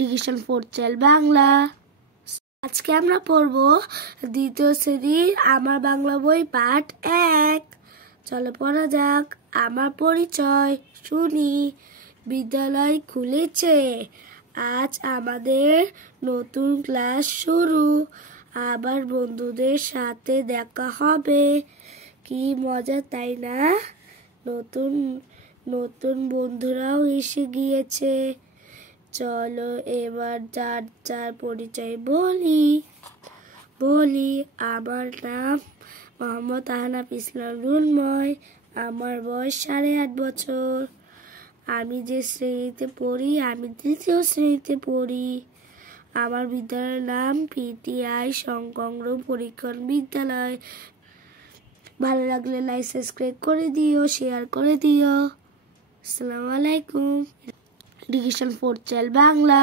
Division 4 চাইল বাংলা। আজকে আমরা পড়ব দ্বিতীয় শ্রেণীর আমার বাংলা বই পাঠ 1। চলো পড়া যাক। আমার পরিচয় শুনি। বিদ্যালয় খুলেছে, আজ আমাদের নতুন ক্লাস শুরু। আবার বন্ধুদের সাথে দেখা হবে, কি মজা তাই না? নতুন নতুন বন্ধুরাও এসে গিয়েছে। চলো এবার যার যার পরিচয় বলি। আমার নাম মোহাম্মদ আহনাফ ইসলাম রুলময়। আমার বয়স 8.5 বছর। আমি যে শ্রেণীতে পড়ি, আমি দ্বিতীয় শ্রেণীতে পড়ি। আমার বিদ্যালয়ের নাম পিটিআই সংকগ্র পরীক্ষণ বিদ্যালয়। ভালো লাগলে লাইক সাবস্ক্রাইব করে দিও, শেয়ার করে দিও। আসসালামু আলাইকুম। ডিভিশন 4 চাইল বাংলা।